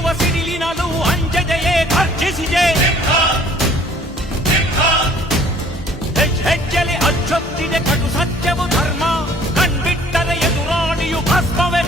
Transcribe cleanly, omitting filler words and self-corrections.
ಬೀಳುವ ಸಿಡಿಲಿನಲ್ಲೂ ಅಂಜದೆಯೇ ಗರ್ಜಿಸಿದೆ. ಹೆಜ್ಜೆಲೆ ಅಚ್ಚೊತ್ತಿದೆ ಕಟು ಸತ್ಯವು ಧರ್ಮ, ಕಣ್ಬಿಟ್ಟರೆ ಎದುರಾಳಿಯು ಭಸ್ಮವೇ